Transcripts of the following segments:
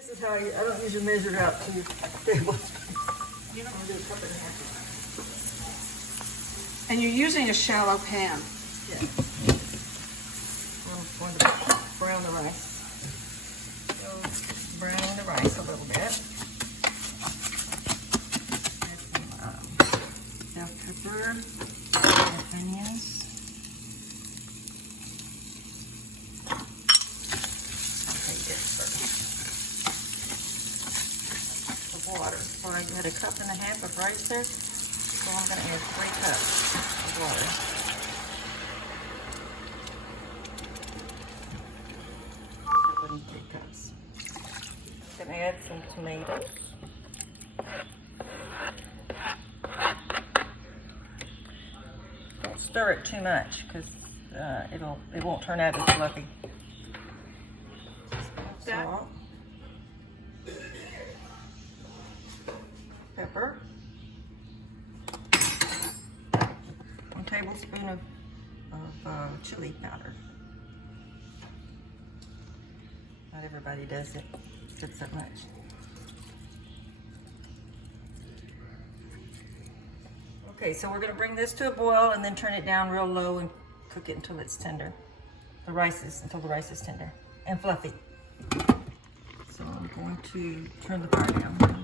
This is how I don't usually measure out 2 tablespoons. You don't want to do a cup and a half. And you're using a shallow pan. Yeah. I'm going to brown the rice. So browning the rice a little bit. Add some bell pepper and onions. Water. So I had a cup and a half of rice there, so I'm going to add 3 cups of water. That wouldn't 3 cups. I'm going to add some tomatoes. Don't stir it too much because it won't turn out as fluffy. Salt. Pepper, 1 tablespoon of chili powder. Not everybody does it that much. Okay, so we're going to bring this to a boil and then turn it down real low and cook it until it's tender. Until the rice is tender and fluffy. So I'm going to turn the fire down now.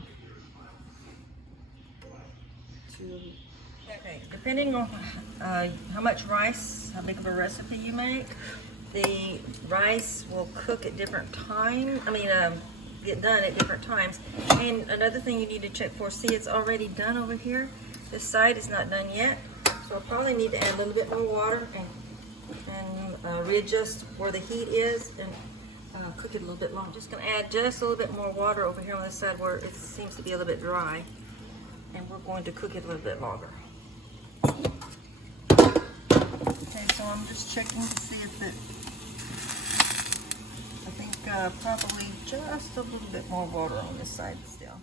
Okay, depending on how much rice, how big of a recipe you make, the rice will cook at different times. Get done at different times. And another thing you need to check for, see it's already done over here. This side is not done yet, so I'll probably need to add a little bit more water and readjust where the heat is and cook it a little bit longer. I'm just going to add just a little bit more water over here on this side where it seems to be a little bit dry. And we're going to cook it a little bit longer. Okay, so I'm just checking to see if I think probably just a little bit more water on this side still.